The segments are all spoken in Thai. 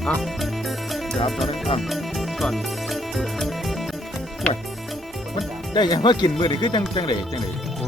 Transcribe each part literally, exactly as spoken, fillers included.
อ่ะจับตอนนั้นอ่ะก่อนห่วยมันได้ยังว่ากินมื้อนี่คือจังจังไดจังได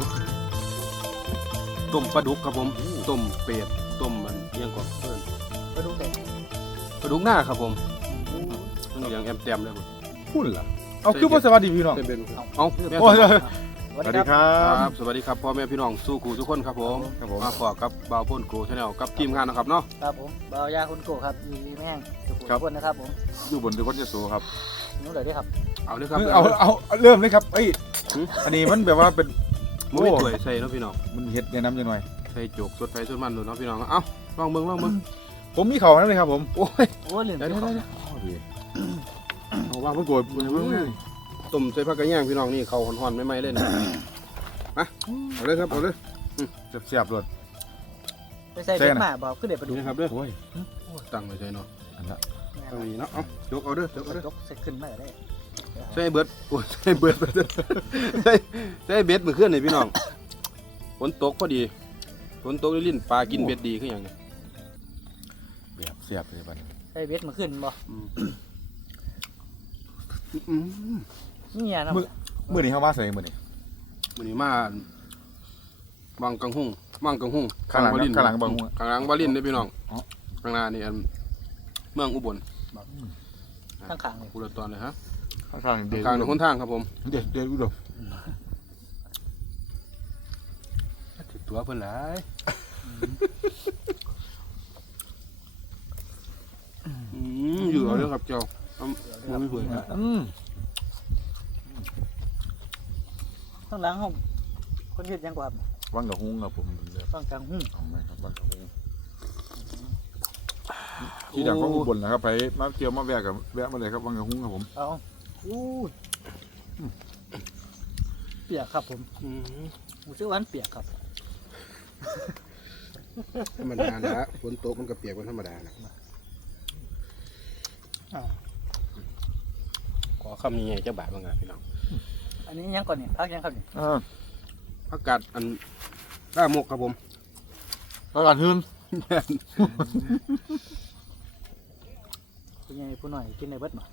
ต้มปลาดุกครับผมต้มเป็ดต้มมันเอียงก่อนเพื่อนไปดูแต่ปลาดุกหน้าครับผมมันเอียงแอมแต้มเลยผมพูดล่ะเอาคือบ่สวัสดีพี่น้องเป็นเป็นเอาแม่โอ้ยครับสวัสดีครัครับ บสวัสดีครับพ่อแม่พี่น้องสู้กูทุกคนครับผมครับผมมาพอกับบ่าวพ่นกูชาแนลกับทีมงานนะครับเนาะครับผมเบายาคุณโกครับมีแม่งสุขุมคนนะครับผมอยู่บนทุกคนจะสู้ครับนู้นเลยด้วยครับเอาเลยครับเอาเอาเอาเริ่มเลยครับเอ้ยอันนี้มันแบบว่าเป็นมันไม่ถวยใส่เนาะพี่น้องมันเฮ็ดในน้ำจังหน่อยใส่โจกสดไฟสดมันเลยเนาะพี่น้องเอ้าลองเบิ่งลองเบิ่งผมมีเข่านั่นเลยครับผมโอ้ยโอ้ยเหลือเดี๋ยวเดีเดี๋ยยววเดี๋ยวโอ้ยเอาวางมันโกรธต้มใส่ผักกระย่างพี่น้องนี่เขาหอนๆไม่ไหม้เลยนะมาเอาเลยครับเอาเลยเสียบๆรถไปใส่เด็กหมาบอกขึ้นเด็กไปดูนี่นะครับเด้อโอ้ยตั้งไว้ใส่เนาะอันละตั้งนี้เนาะเอายกเอาเด้อยกเอาเด้อยกใส่ขึ้นมาได้ใส่เบิดโอ้ยใส่เบิดใส่ใส่เบ็ดมือเคลื่อนนี่พี่น้องฝนตกพอดีฝนตกได้ลิ้นปลากินเบ็ดดีขึ้นอย่างนี้แบบเสียบเลยบัดนี้ใส่เบ็ดมาขึ้นบ่อืมนี่ยนะมื้อนี้เฮามาใส่มื้อนี้มันนี้มาบางกังหุ่งบางกังหุ่งข้างหลังบลินข้างหลังบางหุ่งข้างหลังบาลินเด้อพี่น้องอ๋อข้างหน้านี่อันเมืองอุบลข้างขางเลยกุลตอนเลยฮะข้างๆเด็ดข้างหนึ่งคนทางครับผมเด็ดเด็ดอุดมถือตัวเพิ่นหลายอืมอยู่เอาเด้อครับเจ้าเอาบ่มีเผื่อครับอืมข้างหลังห้องคนยืดยังกว่าวังกับฮุ้งครับผมเลือกข้างกลางหุ้มเอาไหมครับวังกับฮุ้งที่ดังของอุบลนะครับไปมาเที่ยวมาแวะกับแวะมาเลยครับวังกับฮุ้งครับผมเอาอู้เปียกครับผมอืมหมูซื้อวันเปียกครับธรรมดานะฝนตกมันก็เปียกเป็นธรรมดานะขอคำนี้ใหญ่เจ้าบาทบ้างครับพี่น้องอันนี้ยังก่อนเนี่ยพักยังครับเนี่ยอ่าผักกาดอันร่ามกครับผมแล้วกันฮืนเป็นยังไงผู้หน่อยกินในเบิดมา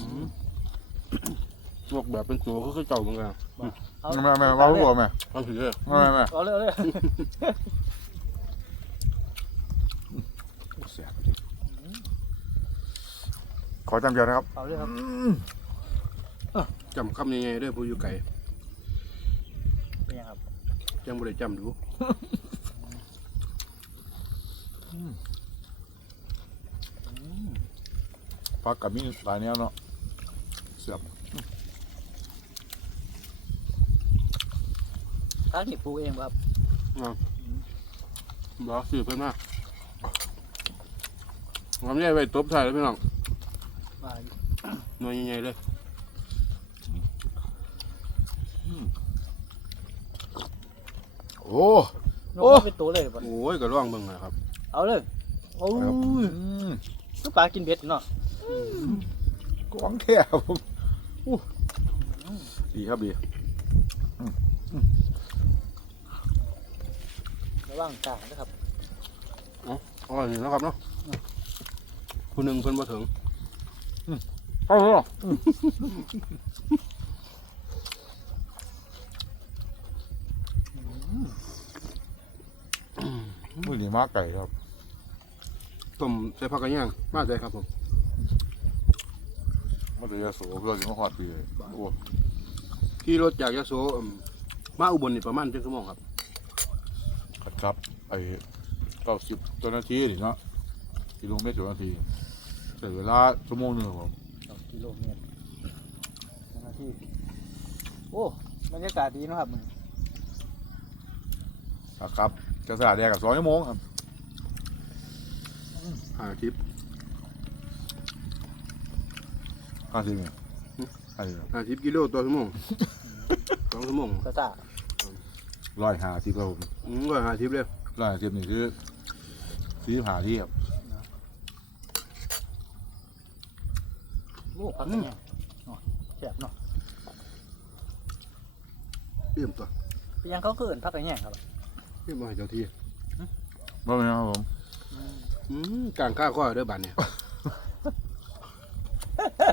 ลวกแบบเป็นตัวก็คือเจ้าเหมือนกันเอาแม่แม่ว่ารู้บ่แม่ต้องถือเลยแม่แม่เอาเลยเอาเลยเสียบดิขอจำเดียวนะครับเอาเลยครับจำคำยังไงด้วยผู้อยู่ไก่เป็นยังครับยังบ่ได้จำดูพักกับมีหลายแนวเนาะเสียบพักนี่ปลูกเองครับรอซื้อเพิ่นมาผมใหญ่ไปตบใส่แล้วพี่น้องมาหน่วยใหญ่ๆเลยโอ้นกเป็นตัวเลยบ่โอ้ยก็ร่องเบิ่งนะครับเอาเลยโอ้ยอืมก็ปลากินเบ็ดเนาะกวางแท้ครับผมอู้ดีครับดีระว่างกลางนะครับอ๋อนี่นะครับเนาะผู้หนึ่งเพิ่นมาถึงเอาเลยเหรอมือนี้มาไก่ครับต้มใส่ผักกระย่างมาใส่ครับผมมาเดือโสเพื่อจะมาหอดปีเลยโอ้ขี่รถจากยะโสอืมมาอุบลนี่ประมาณเจ็ดชั่วโมงครับขัดครับไอ้เก้าสิบตัวนาทีดิเนาะกิโลเมตรต่อนาทีแต่เวลาชั่วโมงหนึงครับผมสองกิโลเมตรนาทีโอ้บรรยากาศดีนะครับมึงครับจะสลัดแดงกับสองชั่วโมงครับหาคลิปห้าสิบเนี่ยห้าสิบหาคลิปกิโลต่อชั่วโมงสองชั่วโมงกระซ่าร้อยห้าสิบครับผมอืมก็หาคลิปเลยร้อยห้าสิบนี่คือสี่สิบห้าที่ครับโอ้พักเนี่ยแสบเนาะเตรียมตัวเป็นยังเขาเกินพักไปเนี่ยครับเตรียมมาให้เจ้าที่ว่าไงครับผมอืมกลางข้าข้อเด้อบัดเนี่ย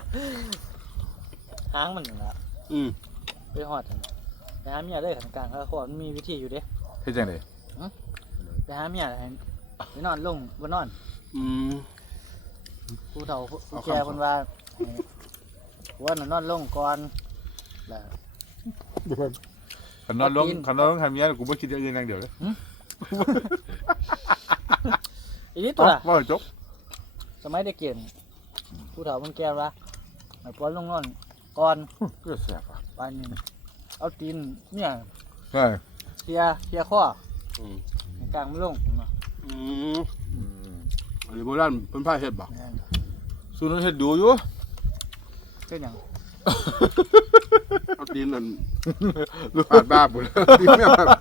หางมันนั่นล่ะอืมไปฮอดนั่นล่ะไปหาเมียเลยขันกลางเขาขอมันมีวิธีอยู่เด้เฮ็ดจังได๋ไปหาเมียให้ไปนอนลงบ่นอนอืมผู้เฒ่าผู้แก่เพิ่นว่าให้ผัวน่ะนอนลงก่อนแล้วคันนอนลงเอาตีนคันนอนลงทำเมียกูบ่คิดอย่างอื่นอย่างเดียวเลยอีนี่ตัวล่ะว่าให้จบสมัยเด็กเกียนผู้เฒ่ามันแก่ว่าให้ผัวลงนอนก่อนก็แซ่บอ่ะปานนี้เอาตีนเนี่ยใช่เคลียร์เคลียร์ข้ออืมให้กลางมันลงเนาะอืมอันนี้โบราณเพิ่นพาเฮ็ดบ่แม่นสู้นั้นเฮ็ดดูอยู่เป็นหยังเอาตีนนั่นปาดบ้าพุ่นตีนแม่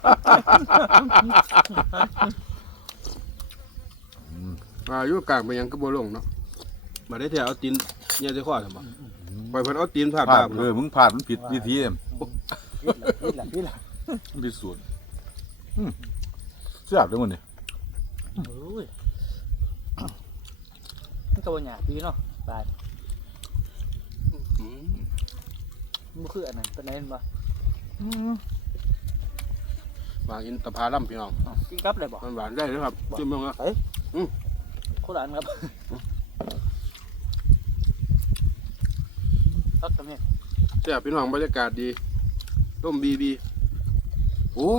อาอยู่กลางไปยังก็บ่ลงเนาะมาได้แถวเอาตีนเนี่ยจะข้อทำบ่ปล่อยเพิ่นเอาตีนพาดพลาบ้าดพุ่นเออมึงพลาดมันผิดวิธีเอ็มวิดละวิดละวิดละมันผิดสูตรอืมแซ่บเด้อมื้อนี้โอ้ยมันก็บ่ยากดีเนาะบาดอืมมันบ่คืออันนั้นเป็นไหนเห็นบ่อืมวางอินตะพาลัมพี่น้องกินกับได้บ่มันหวานได้เลยครับจิ้มลงนะโคตรอันครับพักตรงนี้แซ่บพี่น้องบรรยากาศดีต้มบีบีโอ้ย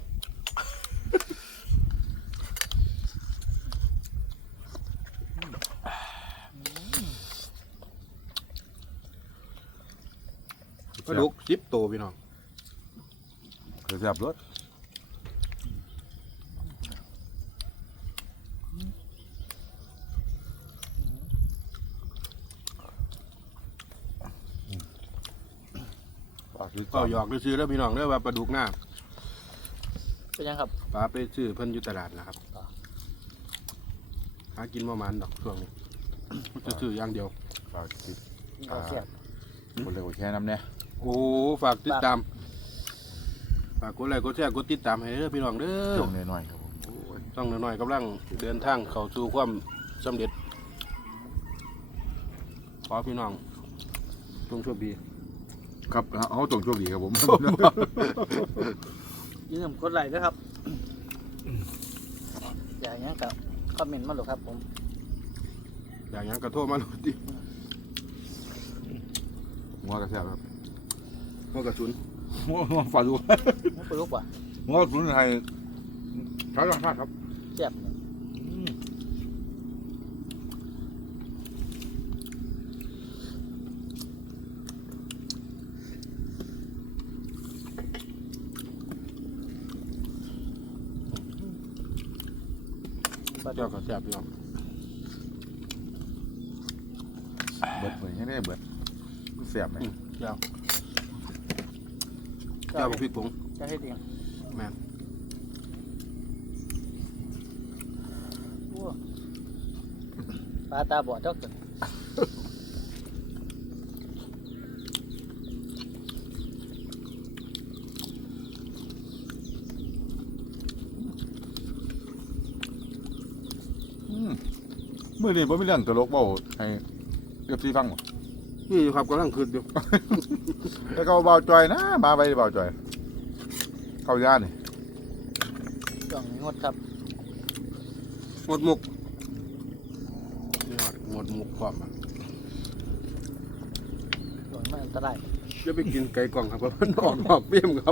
ปลาดุกสิบโตพี่น้องแซ่บรสปลาคือก็หยอกซื้อแล้วพี่น้องเด้อว่าปลาดุกหน้าเป็นยังครับปลาไปซื้อเพิ่นอยู่ตลาดนะครับหากินประมาณดอกช่วงนี้จะซื้ออย่างเดียวปลาคือกินข้าวเสียบคนเร็วแค่น้ำเนี่ยโอ้ฝากติดตามฝากกดไลค์กดแชร์กดติดตามให้เด้อพี่น้องเด้อลงหน่อยๆครับผมต้องน้อยๆกำลังเดินทางเข้าสู่ความสำเร็จขอพี่น้องจงโชคดีครับเขาตรงโชคดีครับผมอย่าลืมกดไลค์ด้วยครับ อย่าอย่างนั้นกับคอมเมนต์มาหรอกครับผมอย่างยังกระโทษมาดูดิงัวกระแซ่บครับหัวกระสุนงัวงัวฝ่าดูมันปลุกว่ะงัวสุนไทยใช้รสชาติครับเสียบเนี่ยปลาดุเจ้าก ก็แซ่บพี่น้องเบิดเหมือนยังได้เบิดแซ่บไหมเจ้าเจ้าพริกผงจะให้เตียงแม่นโอ้ปลาตาบอดจักตัวมื่อนี้ผมไม่เรื่องตลกเบาให้เอฟซีฟังหมดนี่อยู่ครับกำลังคืนอยู่แล้วก็เบาจอยนะมาไปเบาจอย เข้าย่านนี่ช่วงนี้งดครับหมดมุกนี่หอดหมดมุกพร้อมอ่ะช่วงนี้มันอันตรายจะไปกินไก่กล่องครับเพราะมันออกนอกเปี้ยมครับ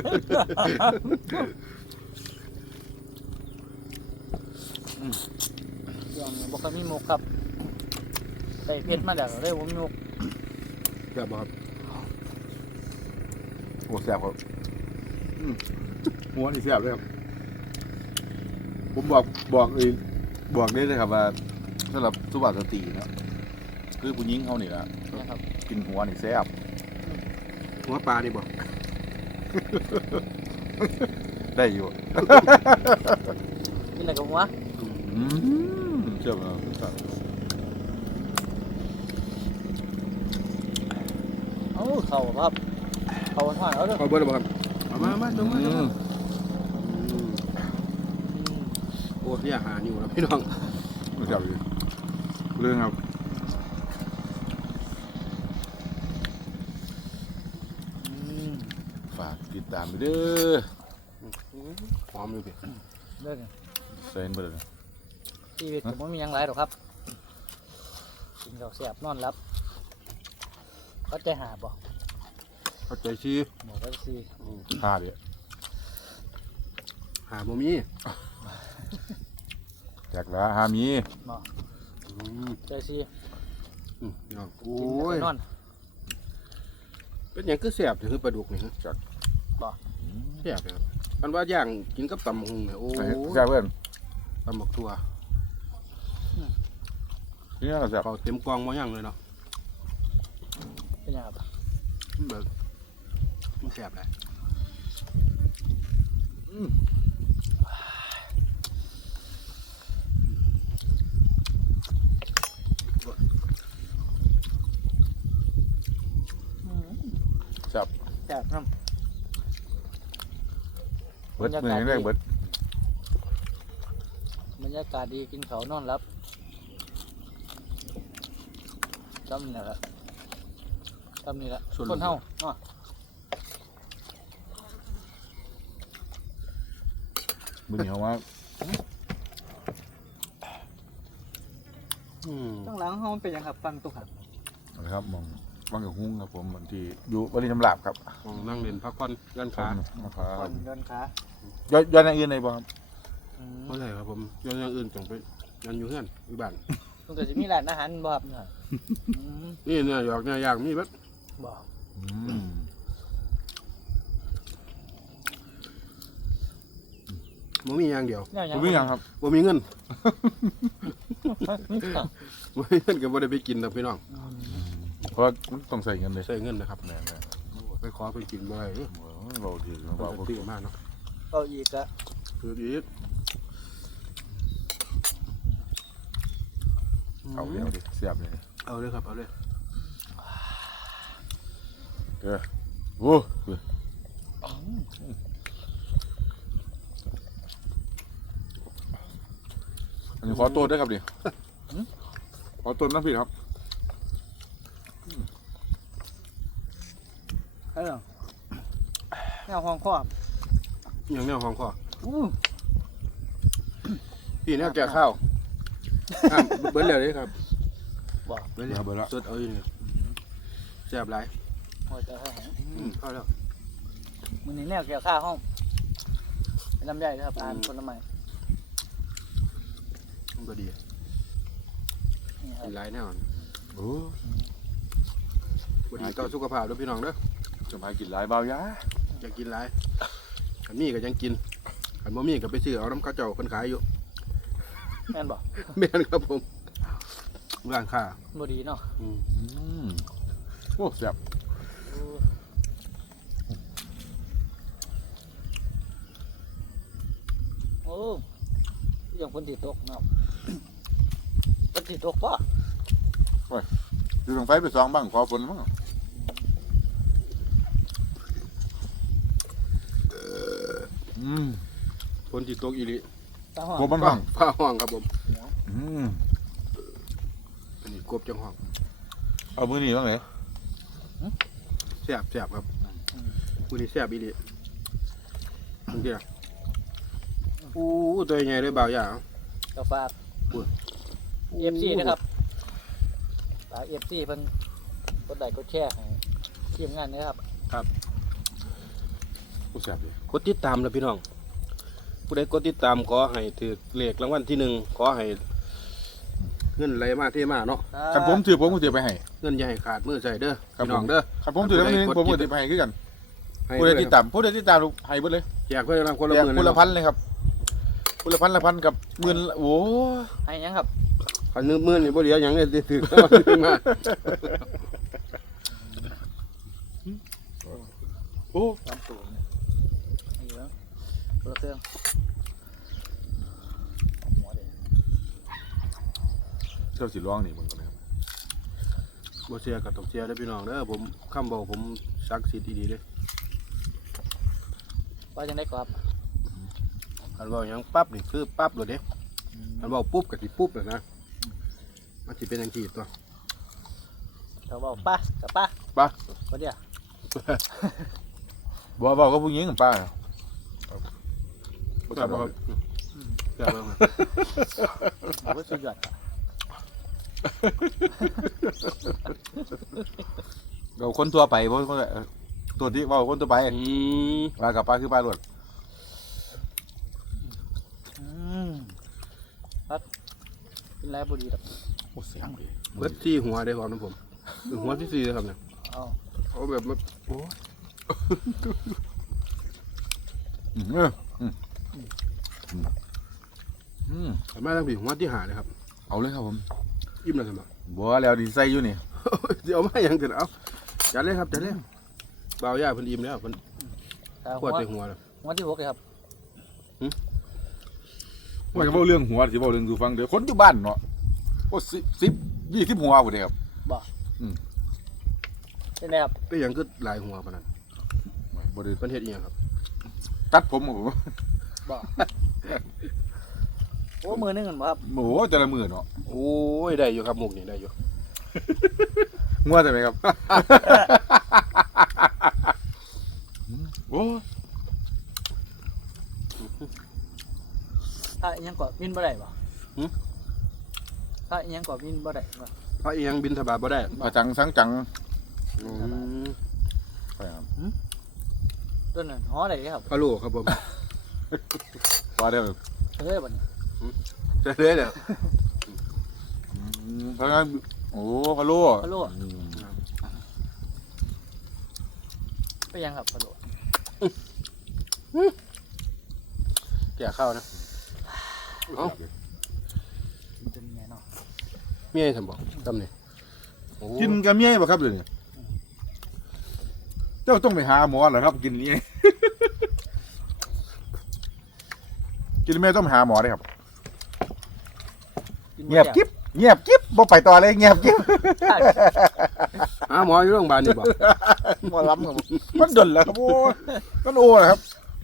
ช่วงนี้บ่ค่อยมีมุกครับใส่เพชรมาแล้วเลยบ่มีมุกแซ่บบ่ครับโอ้แซ่บครับอืมหัวนี่แซ่บเลยครับ ผมบอกบอกเองบอกได้เลยครับว่าสำหรับสุภาพสตรีเนาะคือผู้หญิงเขานี่ละนะครับกินหัวนี่แซ่บหัวปลานี่บ่ได้อยู่กินอะไรกับหัวอืมเชื่อมแล้วครับเอ้าเข่าครับเข่าห่อนๆเอาเด้อขอเบอร์บ่ครับเอามามาตรงมาตรงมาอืมอืมโอ้ยหานิ้วแล้วพี่น้องแซ่บอยู่เรื่องครับติดตามไปเด้อหอมอยู่พี่เด้อใส่เบิดเลยชีวิตผมไม่มีหยังไรหรอกครับกินข้าวแซ่บนอนรับก็ใจหาบ่เข้าใจชี้บอกว่าสิห้าเดียวหาบ่มีแจกละห้ามีบ่อืมใจสิอืมพี่น้องโอ้กินยแล้วก็นอนเป็นหยังคือแซ่บถึงคือปลาดุกนี่ฮะจักบ่แซ่บเลยครับอันว่าย่างกินกับตำบักหุงเนี่ยโอ้ใส่ยแซ่บเพื่อนตำบักตัวนี่น่าแซ่บเขาเต็มกล่องมาย่างเลยเนาะเป็นยังไงบ่มันแบบมันแซ่บเลยแซ่บแซ่บน้เบิดมือยังได้เบิดำบรรยากาศดีกินข้าวนอนรับจำนี่แหละจำนี่แหละคนเฮาเนาะมือเหนียวมากอืมข้างหลังเฮามันเป็นยังครับฟังตุกครับนะครับมองว่างกับหุ้งครับผมบางทีอยู่บริน้ำหลาบครับมองนั่งเล่นพักผ่อนเลื่อนครัขาบนะครับคนเดินขาย้อนย้อนอย่างอื่นในบ่ครับอืมเมื่อไหร่ครับผมย้อนอย่างอื่นต้องไปยันอยู่เฮือนอยู่บ้านมันก็จะมีร้านอาหารบ่ครับเนี่ยอืมนี่เนี่ยหยอกเนี่ยอยากมีเบัดบ่อืมบ่มีอย่างเดียวแนวหยัคุงณวิ่งยังครับบ่มีเงินบ่มีเงินก็บ่ได้ไปกินดอกพี่น้องอืมเพราะว่าต้องใส่เงินเลยใช้เงินนะครับแน่แน่ไปขอไปกินบ่ได้เด้อเราดีบ่เราได้ก็ตีมากเนาะเอาอีกอะคืออีกเอาเดียวดิเสียบเลยเอาเลยครับเอาเลยเออโอ้อันนี้ขอตัวด้วยครับดิขอตัวน้ำผิดครับเออแนวห้องครอบอย่างแนวของข้ออู้พี่แนวแก่ข้าวอ่ะเบิ้ลเลยเด้ครับบ่เบิ้ลเลยเอาไปละสดเอาอยู่นี่แซ่บหลายโอ้ยแต่ให้อืมเข้าแล้วมื้อนี้แนวเกี่ยวข้าวห้องเป็นลำไยนะครับอ่านผลไม้มันก็ดีนี่ครับหลายแน่นอนโอ้บ่ดีต่อสุขภาพเด้อพี่น้องเด้อจะมากินหลายเบายาอยากกินหลายอันนี้ก็ยังกินอันบ่มีก็ไปซื้อเอาน้ำข้าวเจ้าคนขายอยู่แม่นบ่แม่นครับผมร้านค้าบ่ดีเนาะอืมอืมโอ้เสียบโอ้ยังฝนสิตกเนาะฝนสิตกป่ะดูตรงไฟไปซองบ้างขอฝนบ้างอืมคนที่ตกอีหลีตาห้องกบมันบ้างฟ้าห้องครับผมอืมอันนี้กบจังห้องเอามือนี่บ้างเลยแซ่บแซ่บครับมื้อนี้แซ่บอีหลีมึงเด้ออู้ตัวใหญ่เลยบ่าวย่าก็ฝากอุ้ยเอฟซีนะครับฝาก เอฟ ซี เพิ่นกดไลค์กดแชร์ให้ทีมงานนะครับโอ้เสียบเลยกดติดตามแล้วพี่น้องผู้ใดกดติดตามขอให้ถือเลขรางวัลที่หนึ่งขอให้เงินไหลมาเทมาเนาะคันผมถือผมก็ถือไปให้เงินอย่าให้ขาดมือใส่เด้อครับพี่น้องเด้อคันผมถือแล้วนี่ผมก็ถือไปให้คือกันให้ผู้ใดเพื่อนติดตามผู้ใดติดตามให้เบิดเลยแจกเพื่อนคนละแจกหมื่นคนละพันเลยครับคนละพันละพันกับหมื่นละโอ้ให้หยังครับพันหนึ่งหมื่นนี่บ่เหลือหยังเลยถือมาโอ้สามศูนย์นี่แล้วคนละเครื่องหัวเด็กเจ้าสิร้องนี่มึงกันเลยครับบ่เสียกับตกเสียเด้อพี่น้องเด้อผมคำบอกผมศักดิ์สิทธิ์ดีๆเด้อว่าจังได้ครับคันเว้าหยังปั๊บนี่คือปั๊บเลยเด้คันเว้าปุ๊บก็สิปุ๊บเลยนะมันสิเป็นจังซี่ตัวเขาบอกป้ากับป้าป่ะว่าเดี๋ยวบอกบอกก็ผู้หญิงกับป้าแซ่บบ่ครับแซ่บบ่ครับผมว่าสุดยอดครับเราคนทั่วไปเพราะคนเอ่อตัวที่ว่าคนทั่วไปอืมปลากับปลาคือปลาหลวดอืมครับกินแล้วบุรีครับโอ้เสียงดีเบิดที่หัวได้พร้อมนะผมหัวที่สี่เลยครับเนี่ยเอาเอาแบบว่าโอ้อืมเอออืมอืมอืมสามารถทั้งผีหัวที่หาเลยครับเอาเลยครับผมอิ่มแล้วสมองบัวแล้วดีไซน์อยู่นี่เดี๋ยวมาอย่างเถอะเอาจัดเลยครับจัดเลยเบาย่าเพิ่นอิ่มแล้วเพิ่นแต่ขหัววดใส่หัวแล้วหัวที่หกเลยครับว่าจะเล่าเรื่องหัวจะเล่าเรื่องดูฟังเดี๋ยวคนอยู่บ้านเนาะโอ้สิบสิบยี่สิบหัวหมดเลยครับเป็นไงครับเป็นอย่างก็หลายหัวปานนั้นบริเพิ่นเฮ็ดอีหยังครับตัดผมโอ้โหโอ้มือนึงกันบ่ครับโอ้โหแต่ละมือเนาะโอ้ยได้อยู่ครับหมุกนี่ได้อยู่งัวใช่ไหมครับ โอ้ถ้าอิหยังกอดวินบ่ได้บ่ถ้าอิหยังกอดวินบ่ได้บ่เพราะอีหยังบินทบาทบ่ได้มาจังสังจังอืมไปครับต้นนั้นฮ้อได้ครับพะโล้ครับผมปลาเดียวเฮ้ยบ่นี่ใช่เลยเนี่ยอืมเพราะงั้นโอ้พะโล้พะโล้อืมไปยังครับพะโล้แก่ข้าวนะ เอ้าเป็นไงเนาะเมียให้ทำบ่ทำนี่โอ้กินกับเมียบ่ครับเดี๋ยวนี้เจ้าต้องไปหาหมอเหรอครับ กินอย่างนี้ กินเมียต้องไปหาหมอเลยครับกินเงียบกิ๊บเงียบกิ๊บบ่ไปต่อเลยเงียบกิ๊บหาหมออยู่โรงพยาบาลนี่บ่บ่ล้ำครับมันดนแล้วครับโอ้ยมันโอ้แล้วครับ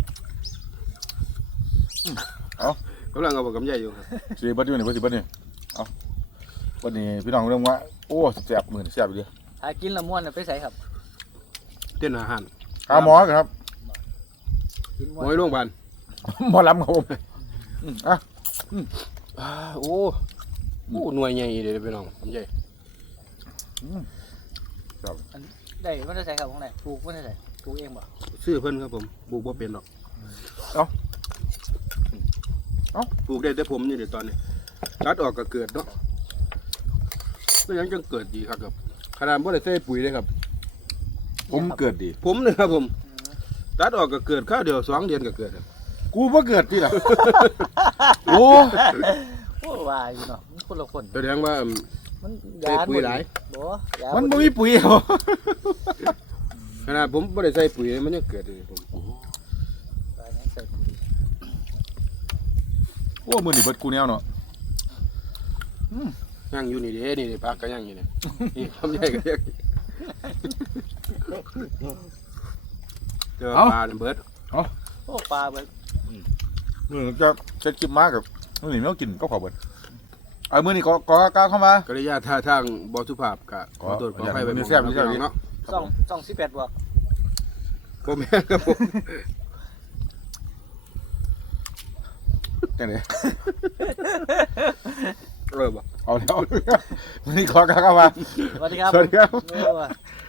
กำลังเอาบอกกำใหญ่อยู่ครับสิเบัดอยู่นี่บ่สิเบัดนี่เอาวันนี้พี่น้องเรื่องว่าโอ้แซ่บมื้อนี้แซ่บอยู่ถ้ากินละม่วนน่ะไปใส่ครับเต้นอาหารหาหมอครับกินหม่มวอน อยู่โรงพยาบาลหมอลำครับผมอืมอ่ะอ่าโอ้โอ้หน่วยใหญ่เด้อพี่น้องกำใหญ่ได้มันจะใส่ครับของไหนปลูกมันจะใส่ปลูกเองบ่ซื้อเพิ่นครับผมปลูกบ่เป็นหรอกปลูกได้แต่ผมนี่เดี๋ยวตอนนี้ตัดออกก็เกิดเนาะก็ยังจังเกิดดีครับครับขนาดบ่ได้ใส่ปุ๋ยเลยครับผมเกิดดีผมนี่ครับผมตัดออกก็เกิดข้าวเดียวสองเดือนก็เกิดครับกูบ่เกิดที่ล่ะ โอ้โอ้ว่าอยู่เนาะมันคนละคนแสดงว่ามันใส่ปุ๋ยหลายบ่ยามันบ่บ่มีปุ๋ยเหรอขนาดผมบ่ได้ใส่ปุ๋ยมันยังเกิดเลยผมยายังใส่ปุ๋ยโอ้มื้อนี้เบิดกูแนวเนาะย่างอยู่นี่เด้นี่นี่พักก็ย่างอยู่นี่นี่คำใหญ่ก็ย่างเจอปลาเนี่ยเบิดโอ้ปลาเบิดมื้อนี้จะเช็ดคลิปมากับมื้อนี้แมวกินก็ขอเบิดเอามื้อนี้ก็ก็กล้าเข้ามากริยาท่าทางบ่สุภาพก็ขอโทษขออภัยไปมีหมดแซ่บมีแซ่บเนาะสองสองสิบแปดบวกบ่แม่นครับผมจังได๋เออบ่เอาแล้วมื้อนี้ขอกล้าเข้ามาสวัสดีครับสวัสดีครับโอ้